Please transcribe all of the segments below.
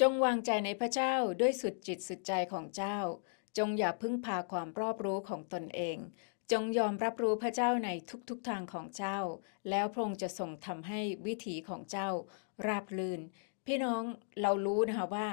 จงวางใจในพระเจ้าด้วยสุดจิตสุดใจของเจ้า จงอย่าพึ่งพาความรอบรู้ของตนเอง จงยอมรับรู้พระเจ้าในทุกๆทางของเจ้า แล้วพระองค์จะทรงทำให้วิถีของเจ้าราบลื่น พี่น้องเรารู้นะคะว่า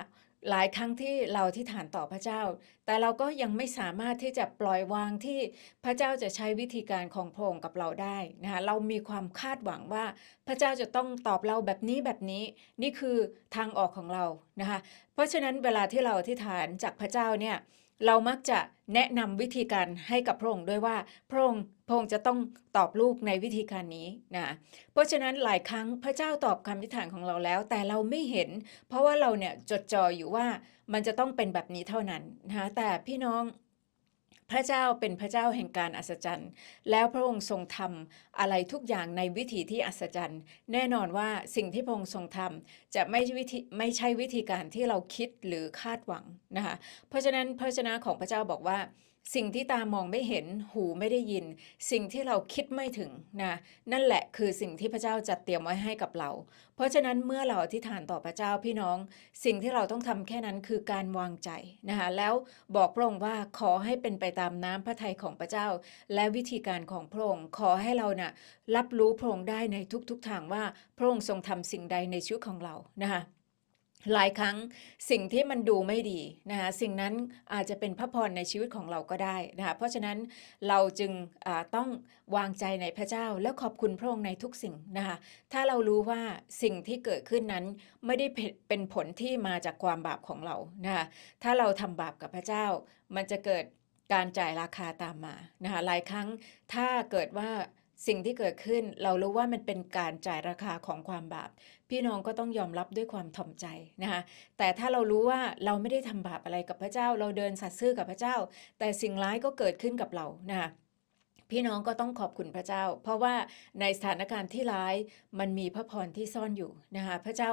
หลายครั้งที่เราที่ฐานต่อพระเจ้า แต่เราก็ยังไม่สามารถที่จะปล่อยวางที่พระเจ้าจะใช้วิธีการของพระองค์กับเราได้นะคะเรามีความคาดหวังว่าพระเจ้าจะต้องตอบเราแบบนี้แบบนี้ นี่คือทางออกของเรานะคะเพราะฉะนั้นเวลาที่เราที่ฐานจากพระเจ้าเนี่ย เรามักจะแนะนำวิธีการให้กับพระองค์ด้วยว่าพระองค์พระองค์จะต้องตอบลูกในวิธีการนี้นะเพราะฉะนั้นหลายครั้งพระเจ้าตอบคำอธิษฐานของเราแล้ว แต่เราไม่เห็น เพราะว่าเราเนี่ยจดจ่ออยู่ว่ามันจะต้องเป็นแบบนี้เท่านั้นนะแต่พี่น้อง พระเจ้าเป็นพระเจ้าแห่งการอัศจรรย์ แล้วพระองค์ทรงทำอะไรทุกอย่างในวิธีที่อัศจรรย์ แน่นอนว่าสิ่งที่พระองค์ทรงทำจะไม่ใช่วิธีไม่ใช่วิธีการที่เราคิดหรือคาดหวังนะคะเพราะฉะนั้นพระชนะของพระเจ้าบอกว่า สิ่งที่ตามองไม่เห็นหูไม่ได้ยิน สิ่งที่เราคิดไม่ถึงนะนั่นแหละคือสิ่งที่พระเจ้าจัดเตรียมไว้ให้กับเรา เพราะฉะนั้นเมื่อเราอธิษฐานต่อพระเจ้าพี่น้อง สิ่งที่เราต้องทำแค่นั้นคือการวางใจนะคะแล้วบอกพระองค์ว่าขอให้เป็นไปตามน้ำพระทัยของพระเจ้า และวิธีการของพระองค์ขอให้เราน่ะรับรู้พระองค์ได้ในทุกๆทางว่าพระองค์ทรงทำสิ่งใดในชีวิตของเรานะคะ หลายครั้งสิ่งที่มันดูไม่ดีนะคะสิ่งนั้นอาจจะเป็นพระพรในชีวิตของเราก็ได้นะคะเพราะฉะนั้นเราจึงต้องวางใจในพระเจ้าแล้วขอบคุณพระองค์ในทุกสิ่งนะคะถ้าเรารู้ว่าสิ่งที่เกิดขึ้นนั้นไม่ได้เป็นเป็นผลที่มาจากความบาปของเรานะคะถ้าเราทำบาปกับพระเจ้า มันจะเกิดการจ่ายราคาตามมานะคะหลายครั้งถ้าเกิดว่า สิ่งที่เกิดขึ้นเรารู้ว่ามันเป็นการจ่ายราคาของความบาป พี่น้องก็ต้องยอมรับด้วยความถ่อมใจนะคะแต่ถ้าเรารู้ว่าเราไม่ได้ทำบาปอะไรกับพระเจ้า เราเดินสัตย์ซื่อกับพระเจ้า แต่สิ่งร้ายก็เกิดขึ้นกับเรานะคะพี่น้องก็ต้องขอบคุณพระเจ้า เพราะว่าในสถานการณ์ที่ร้ายมันมีพระพรที่ซ่อนอยู่นะคะพระเจ้า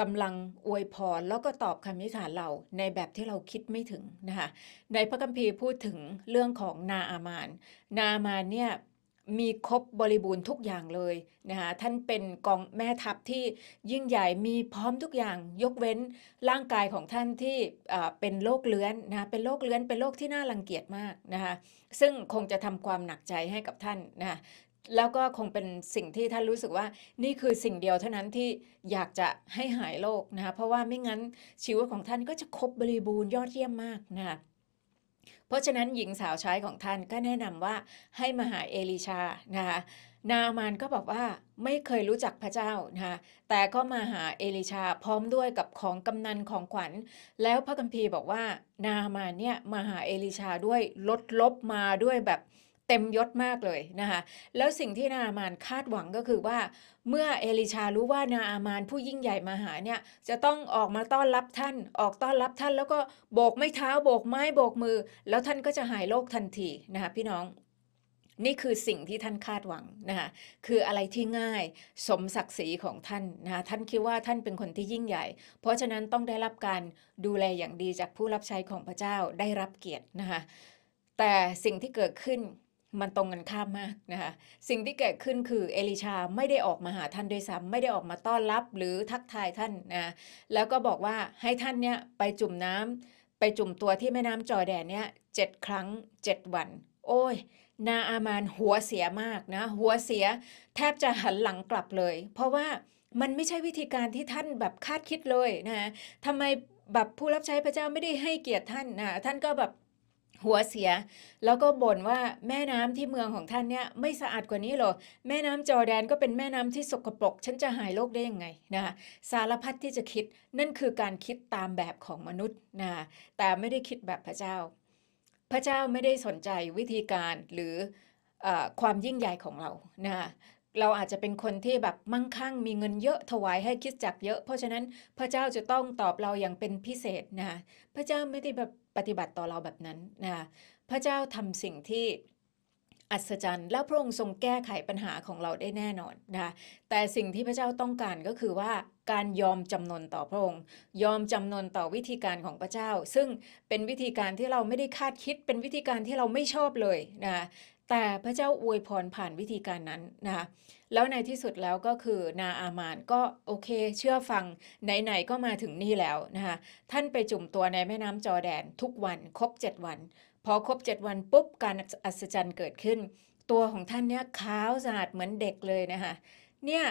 กำลังอวยพรแล้วก็ตอบคำอธิษฐานเราในแบบที่เราคิดไม่ถึงนะคะในพระคัมภีร์พูดถึงเรื่องของนาอามาน นาอามานเนี่ย มีครบบริบูรณ์ทุกอย่างเลยนะคะท่านเป็นกองแม่ทัพที่ยิ่งใหญ่มีพร้อมทุกอย่างยกเว้นร่างกายของท่านที่เป็นโรคเลื้อนนะะเป็นโรคเลื้อนเป็นโรคที่น่ารังเกียจมากนะคะซึ่งคงจะทำความหนักใจให้กับท่านนะคะแล้วก็คงเป็นสิ่งที่ท่านรู้สึกว่านี่คือสิ่งเดียวเท่านั้นที่อยากจะให้หายโรคนะคะเพราะว่าไม่งั้นชีวิตของท่านก็จะครบบริบูรณ์ยอดเยี่ยมมากนะคะ เพราะฉะนั้นหญิงสาวใช้ของท่านก็แนะนำว่าให้มาหาเอลิชานะคะนาอามานก็บอกว่าไม่เคยรู้จักพระเจ้านะคะแต่ก็มาหาเอลิชาพร้อมด้วยกับของกำนันของขวัญ แล้วพระคัมภีร์บอกว่า นาอามานเนี่ยมาหาเอลิชาด้วยลดลบมาด้วยแบบ เต็มยศมากเลยนะคะแล้วสิ่งที่นาอามานคาดหวังก็คือว่า เมื่อเอลิชารู้ว่านาอามานผู้ยิ่งใหญ่มาหาเนี่ยจะต้องออกมาต้อนรับท่าน ออกต้อนรับท่าน แล้วก็โบกไม้เท้าโบกไม้โบกมือ แล้วท่านก็จะหายโรคทันทีนะคะพี่น้องนี่คือสิ่งที่ท่านคาดหวังนะคะคืออะไรที่ง่ายสมศักดิ์ศรีของท่านนะคะท่านคิดว่าท่านเป็นคนที่ยิ่งใหญ่ เพราะฉะนั้นต้องได้รับการดูแลอย่างดีจากผู้รับใช้ของพระเจ้าได้รับเกียรตินะคะแต่สิ่งที่เกิดขึ้น มันตรงกันข้ามมากนะคะ สิ่งที่เกิดขึ้นคือเอลิชาไม่ได้ออกมาหาท่านด้วยซ้ำไม่ได้ออกมาต้อนรับหรือทักทายท่านนะแล้วก็บอกว่าให้ท่านเนี่ยไปจุ่มน้ำไปจุ่มตัวที่แม่น้ำจอแดนเนี่ยเจ็ดครั้งเจ็ดวัน โอ้ย นาอามานหัวเสียมากนะ หัวเสียแทบจะหันหลังกลับเลย เพราะว่ามันไม่ใช่วิธีการที่ท่านแบบคาดคิดเลยนะทำไมแบบผู้รับใช้พระเจ้าไม่ได้ให้เกียรติท่านนะท่านก็แบบ หัวเสียแล้วก็บ่นว่าแม่น้ำที่เมืองของท่านเนี่ยไม่สะอาดกว่านี้หรอ แม่น้ำจอแดนก็เป็นแม่น้ำที่สกปรกฉันจะหายโรคได้ยังไงนะคะสารพัดที่จะคิดนั่นคือการคิดตามแบบของมนุษย์นะแต่ไม่ได้คิดแบบพระเจ้า พระเจ้าไม่ได้สนใจวิธีการหรืออความยิ่งใหญ่ของเรานะ เราอาจจะเป็นคนที่แบบมั่งคั่งมีเงินเยอะถวายให้คิดจักเยอะ เพราะฉะนั้นพระเจ้าจะต้องตอบเราอย่างเป็นพิเศษนะคะพระเจ้าไม่ได้แบบปฏิบัติต่อเราแบบนั้นนะคะพระเจ้าทำสิ่งที่อัศจรรย์แล้วพระองค์ทรงแก้ไขปัญหาของเราได้แน่นอนนะคะแต่สิ่งที่พระเจ้าต้องการก็คือว่าการยอมจำนนต่อพระองค์ ยอมจำนนต่อวิธีการของพระเจ้า ซึ่งเป็นวิธีการที่เราไม่ได้คาดคิดเป็นวิธีการที่เราไม่ชอบเลยนะคะ แต่พระเจ้าอวยพรผ่านวิธีการนั้นนะคะแล้วในที่สุดแล้วก็คือนาอามานก็โอเคเชื่อฟังไหนๆก็มาถึงนี่แล้วนะคะท่านไปจุ่มตัวในแม่น้ำจอแดนทุกวันครบ 7 วัน พอครบ 7 วันปุ๊บการอัศจรรย์เกิดขึ้น ตัวของท่านเนี่ยขาวสะอาดเหมือนเด็กเลยนะคะเนี่ย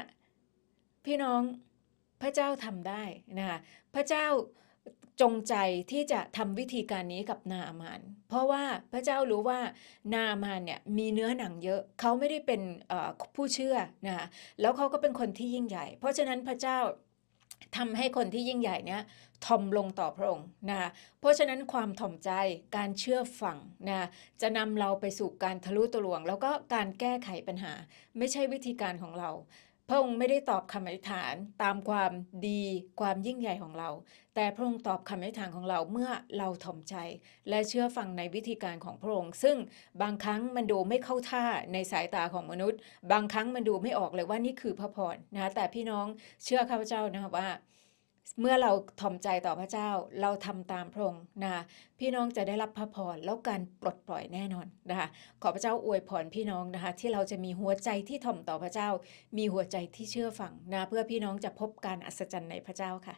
พี่น้องพระเจ้าทำได้นะคะพระเจ้า จงใจที่จะทำวิธีการนี้กับนาอามาน เพราะว่าพระเจ้ารู้ว่านาอามานเนี่ยมีเนื้อหนังเยอะเขาไม่ได้เป็นผู้เชื่อนะคะแล้วเขาก็เป็นคนที่ยิ่งใหญ่ เพราะฉะนั้นพระเจ้าทำให้คนที่ยิ่งใหญ่เนี่ยทอมลงต่อพระองค์นะคะเพราะฉะนั้นความถ่อมใจการเชื่อฟังนะจะนำเราไปสู่การทะลุตะลวง แล้วก็การแก้ไขปัญหา ไม่ใช่วิธีการของเราพระองค์ไม่ได้ตอบคำอธิษฐานตามความดีความยิ่งใหญ่ของเรา แต่พระองค์ตอบคำอธิษฐานของเราเมื่อเราถ่อมใจ และเชื่อฟังในวิธีการของพระองค์ ซึ่งบางครั้งมันดูไม่เข้าท่าในสายตาของมนุษย์ บางครั้งมันดูไม่ออกเลยว่านี่คือพระพรนะคะแต่พี่น้องเชื่อข้าพเจ้านะคะว่าเมื่อเราถ่อมใจต่อพระเจ้าเราทำตามพระองค์นะคะพี่น้องจะได้รับพระพรแล้วการปลดปล่อยแน่นอนนะคะขอพระเจ้าอวยพรพี่น้องนะคะที่เราจะมีหัวใจที่ถ่อมต่อพระเจ้า มีหัวใจที่เชื่อฟังนะเพื่อพี่น้องจะพบการอัศจรรย์ในพระเจ้าค่ะ